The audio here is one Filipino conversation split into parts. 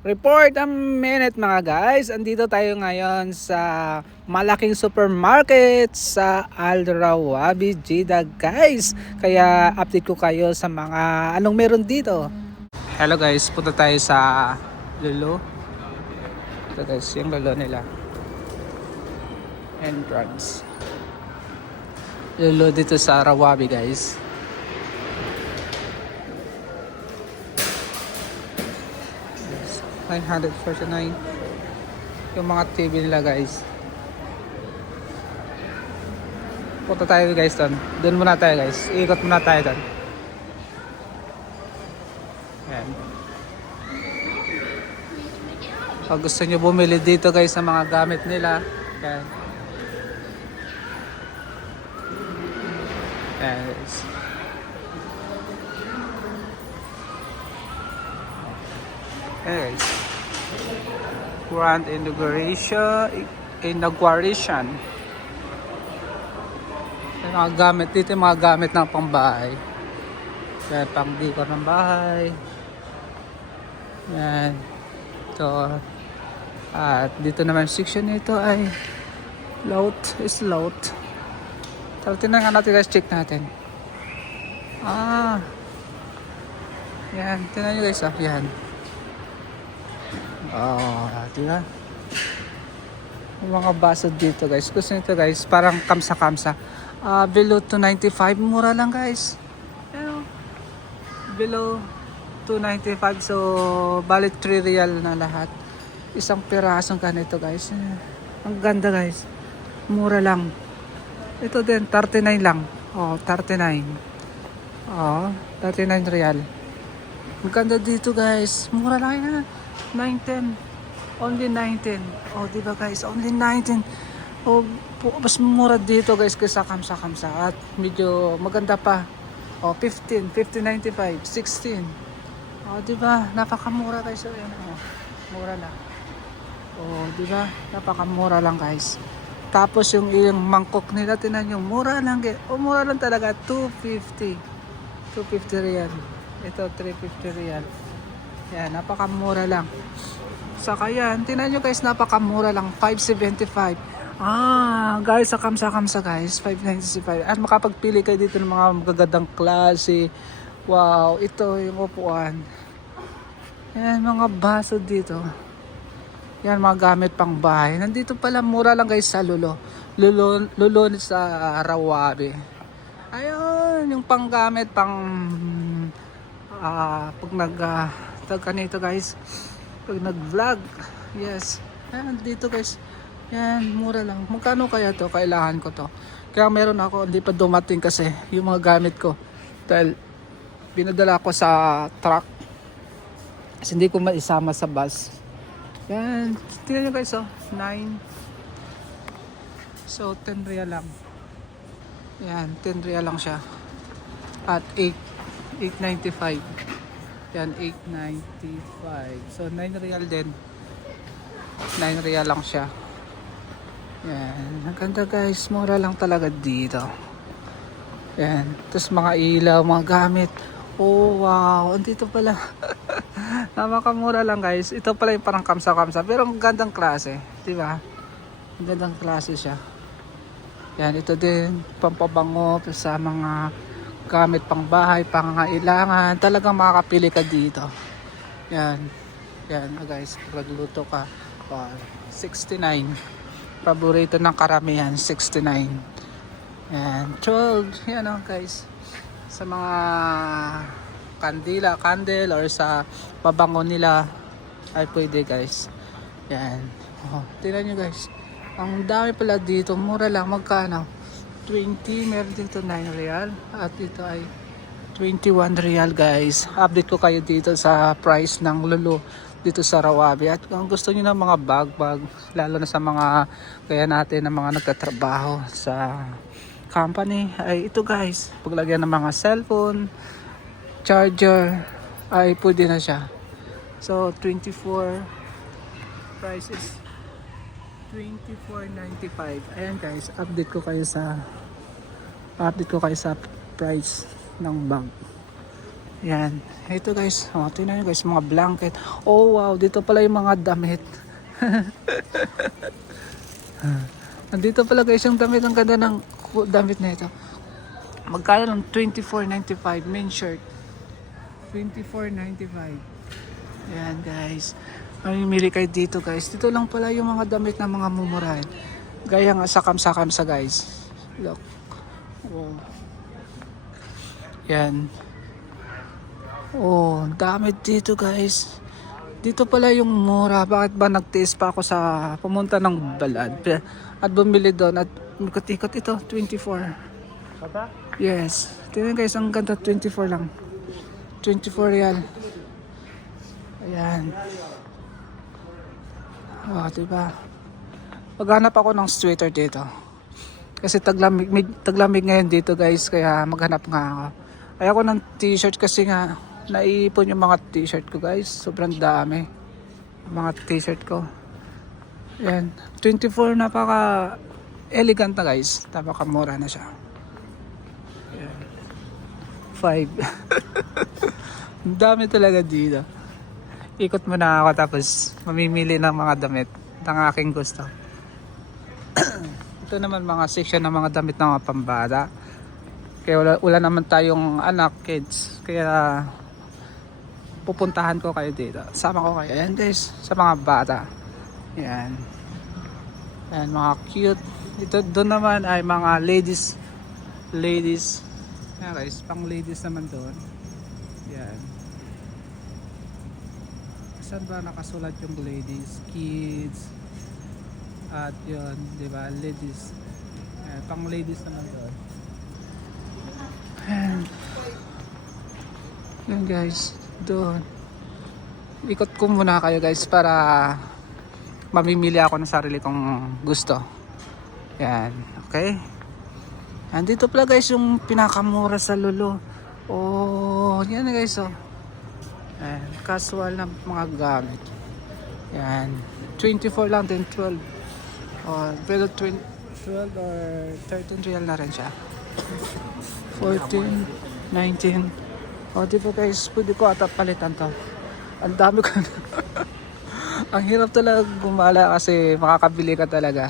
Report a minute mga guys. Andito tayo ngayon sa malaking supermarket sa Al Rawabi, Jeddah guys. Kaya update ko kayo sa mga anong meron dito. Hello guys, punta tayo sa Lulu. Ito guys, yung Lulu nila. Entrance. Lulu dito sa Rawabi guys. 949 yung mga TV nila guys. Punta tayo guys doon muna tayo guys, ikot muna tayo doon. Ayan. Pag gusto nyo bumili dito guys sa mga gamit nila, ayan. Ayan guys. Ayan guys, grand inauguration. Yung mga gamit dito, yung mga gamit ng pangbahay. Yan, pang decor ng bahay. Yan. So, at dito naman section nito ay load. So, tinan nga natin guys, check natin. Yan, tinan nyo guys, yan. Diba? Yung mga baso dito guys, gusto nito guys, parang kamsa-kamsa. Below 295, mura lang guys. Pero, below 295, so balit 3 real na lahat. Isang pirasong ganito guys. Ang ganda guys, mura lang. Ito din 39 lang. 39. 39 real. Ang ganda dito guys, mura lang yan. 19, only 19. Diba guys, only 19. Mas mura dito guys kaysa kamsa-kamsa. At medyo maganda pa. 15.95, 16. Diba, napakamura guys. Mura lang. Diba, napakamura lang guys. Tapos yung mangkok nila, tinan nyo, mura lang guys. Mura lang talaga, 250 real. Ito 350 real. Yan, napakamura lang. Saka yan, tinan nyo guys, napakamura lang, 575. Guys, sa kamsa-kamsa guys, 595. At makapagpili kayo dito ng mga magagandang klase. Wow, ito yung upuan. Yan, mga baso dito. Yan, mga gamit pang bahay. Nandito pala, mura lang guys sa Lulu sa Rawabi. Ayun, yung panggamit, pag kanito guys, pag nag-vlog, yes, yan dito guys, yan mura lang. Magkano kaya to? Kailangan ko to, kaya meron ako, hindi pa dumating kasi yung mga gamit ko dahil binadala ko sa truck kasi hindi ko maisama sa bus. Yan, tingnan nyo guys, 9, so 10 real lang. Yan, 10 real lang siya at 8.95. Yan, 8.95. So, 9 real din. 9 real lang siya. Yan. Ang ganda guys. Mura lang talaga dito. Yan. Tapos mga ilaw, mga gamit. Wow. Andito pala. Napakamura lang guys. Ito pala yung parang kamsa-kamsa. Pero ang gandang klase. Diba? Ang gandang klase siya. Yan. Ito din. Pampabango sa mga gamit pang bahay, pangangailangan, talagang makakapili ka dito. Yan guys, magluto ka. 69, paborito ng karamihan, 69. Yan, 12. Yan guys, sa mga candle or sa pabango nila ay pwede guys. Yan, tingnan nyo guys, ang dami pala dito, mura lang. Magkano? 20, meron dito 9 real at ito ay 21 real guys. Update ko kayo dito sa price ng Lulu dito sa Rawabi. At kung gusto niyo ng mga bag, lalo na sa mga kaya natin ng mga nagtatrabaho sa company, ay ito guys, paglagyan ng mga cellphone, charger, ay pwede na siya. So 24, price is 24.95. Ayan guys, update ko kayo sa price ng bag. Yan. Ito guys. Oh, tingnan nyo guys. Mga blanket. Oh wow. Dito pala yung mga damit. Nandito pala guys yung damit. Ang ganda ng damit na ito. Magkano lang? $24.95 men's shirt. $24.95. Yan guys. Mamimili kayo dito guys. Dito lang pala yung mga damit na mga mumurahin. Gaya nga sakam-sakamsa guys. Look. Wow. Yan. Oh, dami dito guys. Dito pala yung mura. Bakit ba nagtiis pa ako sa pumunta ng Balad at bumili doon at ikot-ikot ito 24. Yes. Tingnan guys, ang ganda 24 lang. 24 real. Ayan. Oh, diba? Maghanap ako ng sweater dito. Kasi taglamig ngayon dito guys, kaya maghanap nga ako. Ayoko ng t-shirt kasi nga naiipon yung mga t-shirt ko guys. Sobrang dami. Mga t-shirt ko. Ayan. 24, napaka elegant na guys. Napaka mura na siya. Ayan. 5. Ang dami talaga dito. Ikot muna ako tapos mamimili ng mga damit ng aking gusto. Ito naman mga section ng mga damit ng mga pambata. Kaya wala naman tayong anak, kids. Kaya pupuntahan ko kayo dito. Sama ko kayo. Ayan guys, sa mga bata. Ayan. Ayan, mga cute. Dito, doon naman ay mga ladies. Ayan guys, pang ladies naman doon. Ayan. Saan ba nakasulat yung ladies, kids, at yun, diba, ladies. Ayan, pang ladies naman doon. Ayan. Ayan guys, doon. Ikot ko muna kayo guys para mamimili ako ng sarili kong gusto. Ayan, okay. Andito pala guys yung pinakamura sa Lolo. Oh, yan guys oh. Ayan, casual na mga gamit. Yan. 24 lang din, 12. Pero 12 or 13 real na rin siya. 14, 19. Di ba guys, pwede ko ata palitan to. Ang dami ko na. Ang hirap talaga gumala kasi makakabili ka talaga.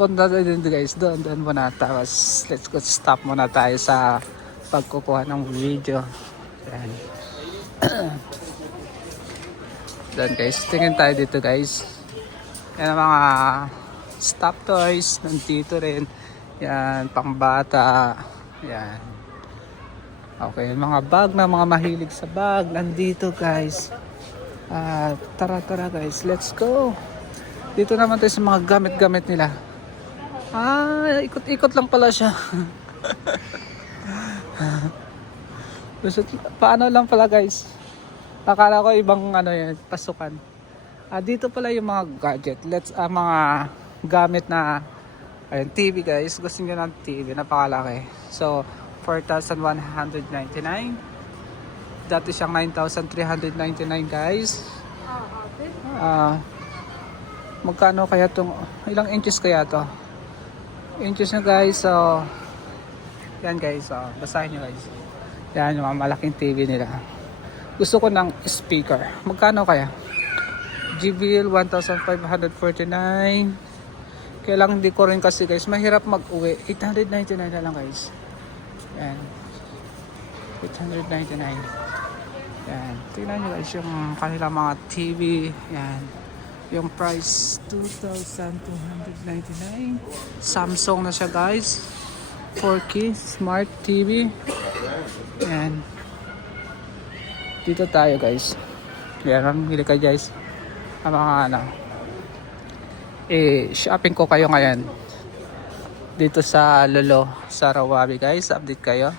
Punta din guys, doon muna. Tapos let's go, stop muna tayo sa pagkukuha ng video. Yan. Doon guys, tingin tayo dito guys. Yan ang mga stop toys, nandito rin. Yan, pang bata. Yan. Okay, mga bag na mga mahilig sa bag, nandito guys. Tara guys, let's go. Dito naman tayo sa mga gamit-gamit nila. Ikot-ikot lang pala siya. Paano lang pala guys. Akala ko ibang yan, pasukan. Dito pala yung mga gadget. Mga gamit na ayun, TV guys. Gusto niyo ng TV, napakalaki. So, 4,199. Dati siyang 9,399 guys. Magkano kaya tong, ilang inches kaya to? Inches na guys. So, yan guys. Basahin nyo guys. Yan yung mga malaking TV nila. Gusto ko ng speaker. Magkano kaya? JBL 1,549. Kaya lang hindi ko rin kasi guys. Mahirap mag-uwi. 899 na lang guys. Yan. 899. Yan. Tingnan nyo guys yung kanilang mga TV. Yan. Yung price 2,299. Samsung na siya guys. 4K Smart TV. Yan. Dito tayo guys. Yan. Mamili ka guys. Ang mga shopping ko kayo ngayon. Dito sa Lolo, sa Rawabi guys. Update kayo.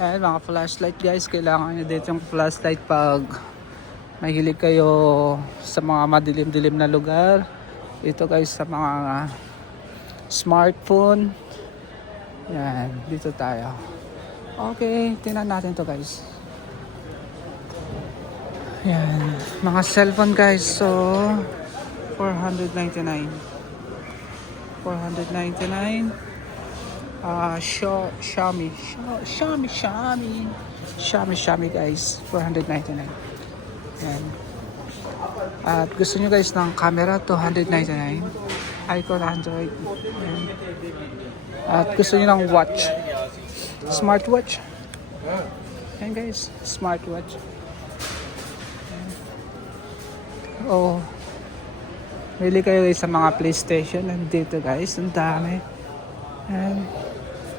Ayan, mga flashlight guys. Kailangan nyo dito yung flashlight pag mahilig kayo sa mga madilim-dilim na lugar. Ito guys sa mga smartphone. Yan, dito tayo. Okay, tingnan natin to guys. Yan, mga cellphone guys. So, 499. 499. Xiaomi. Xiaomi guys, 499. Yan. At gusto nyo guys ng camera, 299. Icon Android. Yan. At gusto nyo ng watch, smartwatch. Yan guys, smartwatch. Oh, bili kayo guys sa mga PlayStation. Nandito guys, ang dami. And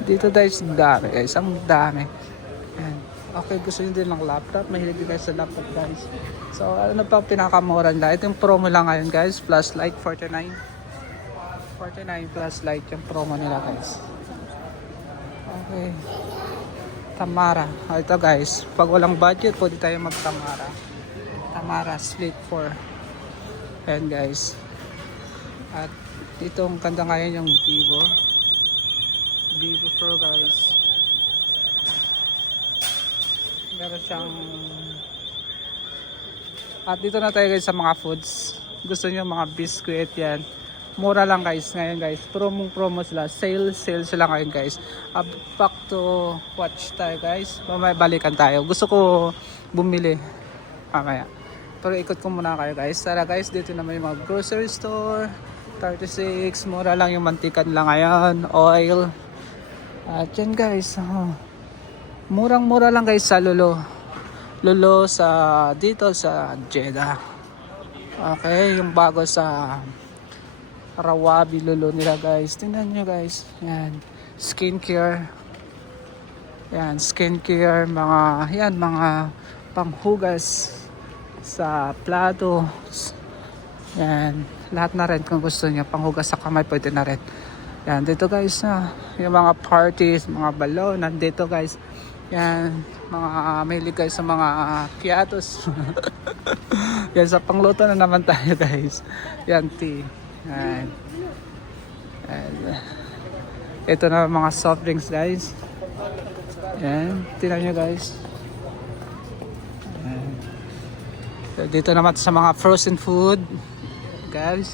dito guys, ang dami guys, ang dami. And okay, gusto nyo din ng laptop, mahilig din guys sa laptop guys. So ano pa pinakamura nila? Ito yung promo lang ngayon guys, plus light 49 plus light yung promo nila guys. Okay, Tamara. Ito guys, pag walang budget pwede tayo mag Tamara Split 4. Ayan guys. At itong kanda ngayon yung Vivo Pro guys. Meron siyang, at dito na tayo guys sa mga foods. Gusto niyo mga biscuit yan, mura lang guys ngayon guys. Promo sila, sale sila ngayon guys. Back to watch tayo guys. Mamaya balikan tayo. Gusto ko bumili mamaya, pero ikot ko muna kayo guys. Tara guys, dito naman yung mga grocery store. 36, mura lang yung mantikan lang ngayon, oil. At yan guys, murang-mura lang guys sa Lolo sa dito sa Jeddah. Okay, yung bago sa Rawabi Lolo nila guys. Tingnan nyo guys. Yan, skincare. Yan, skincare, mga panghugas sa plato. Yan, lahat na rin kung gusto niyo. Panghugas sa kamay pwede na rin. Yan, dito guys yung mga parties, mga balon, nandito guys. Yan, mahilig guys sa mga piatos. Yan, sa pangluto na naman tayo guys. Yan, tea. Yan. Ito na mga soft drinks guys. Yan, tingnan nyo guys. Yan. Dito naman sa mga frozen food guys.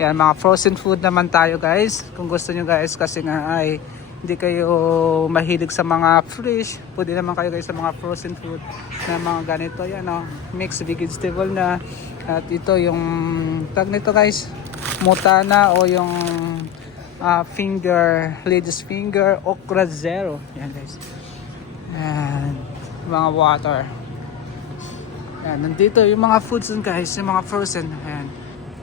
Yan, mga frozen food naman tayo guys. Kung gusto nyo guys, kasi nga ay hindi kayo mahilig sa mga fresh, pwede naman kayo guys sa mga frozen food na mga ganito. Yan mixed vegetable na. At ito yung tag nito guys, mutana o yung ladies finger, okra zero. Yan guys. And mga water. Yan, nandito yung mga foods guys, yung mga frozen. Ayan.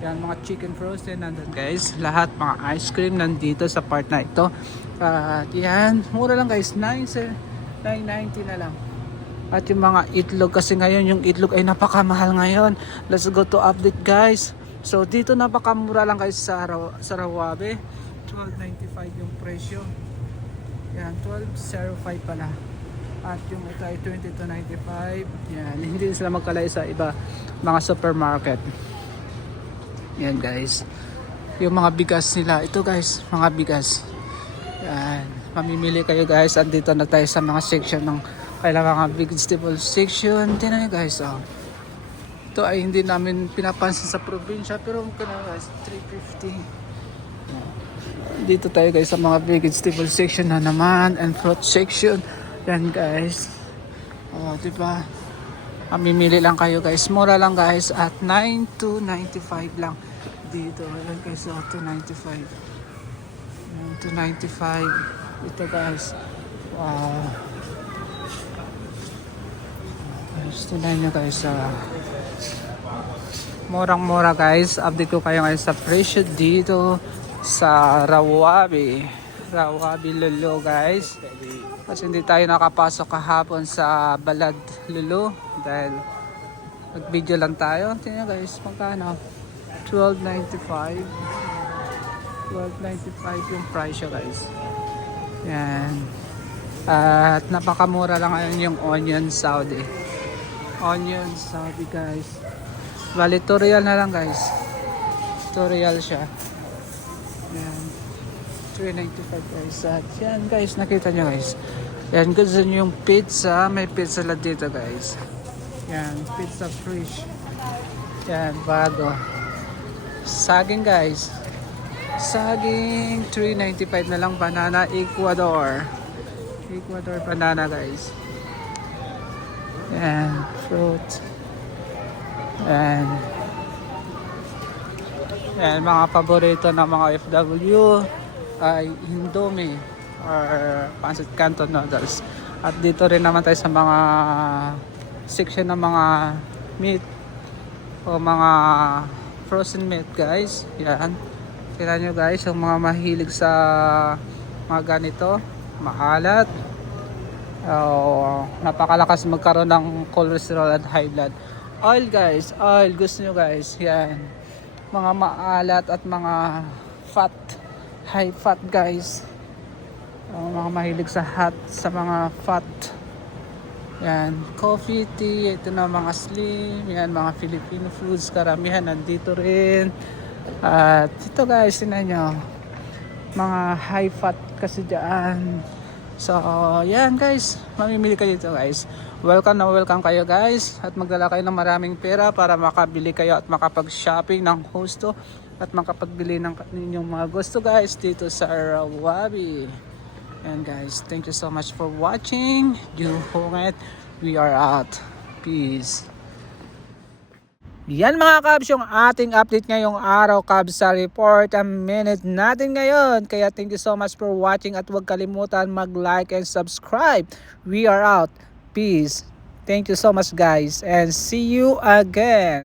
Yan, mga chicken frozen nandun guys. Lahat mga ice cream nandito sa part na ito. At yan, mura lang guys, 9.90 na lang. At yung mga itlog, kasi ngayon yung itlog ay napakamahal ngayon. Let's go to update guys. So dito napakamura lang guys sa Rawabi. 12.95 yung presyo. Yan, 12.05 pala. At yung ito ay 22.95. Yan, hindi sila magkalay sa iba mga supermarket. Yan guys, yung mga bigas nila, ito guys, mga bigas. Yan, mamimili kayo guys. Andito na tayo sa mga section ng kailangan mga vegetable section. Tingnan nyo guys, ito ay hindi namin pinapansin sa probinsya, pero magkano guys, 350. Yan. Dito tayo guys sa mga vegetable section na naman, and fruit section. Yan guys, diba, mamimili lang kayo guys, mura lang guys. At 9 to 95 lang dito. Ayan guys, 295. 295 ito guys. Wow guys, tingnan nyo guys, murang mura guys. Update ko kayo ngayon sa presyo dito sa Rawabi Lolo guys. Kasi hindi tayo nakapasok kahapon sa Balad Lolo dahil nag-video lang tayo. Tingnan guys, magkano? 12.95 yung price guys. Yan. At napakamura lang ngayon yung onion Saudi guys. Bali 2 real na lang guys. 2 real siya. Yan, 3.95 guys. At yan guys, nakita nyo guys. Yan, gusto nyo yung pizza, may pizza lang dito guys. Yan, pizza fresh. Yan, bago. Saging guys, saging 3.95 na lang. Banana Ecuador banana guys. Yan, 3.95 and fruit. And mga paborito ng mga FW ay Indomie or pancit canton noodles. At dito rin naman tayo sa mga section ng mga meat o mga frozen meat guys. Yan. Tingnan nyo guys, yung mga mahilig sa mga ganito, maalat. Napakalakas magkaroon ng cholesterol at high blood. Oil guys, oil. Gusto nyo guys, yan. Mga maalat at mga fat, high fat guys. Mga mahilig sa mga fat. Yan, coffee, tea, ito na mga slim, yan mga Filipino foods, karamihan nandito rin. At ito guys, tingnan nyo, mga high fat kasi dyan. So, yan guys, mamimili kayo dito guys. Welcome na welcome kayo guys. At magdala kayo ng maraming pera para makabili kayo at makapag-shopping ng husto. At makapagbili ng inyong mga gusto guys dito sa Rawabi. And guys, thank you so much for watching. You home it. We are out. Peace. Yan mga kabs, yung ating update ngayong araw kabs sa report a minute natin ngayon. Kaya thank you so much for watching at huwag kalimutan mag-like and subscribe. We are out. Peace. Thank you so much guys and see you again.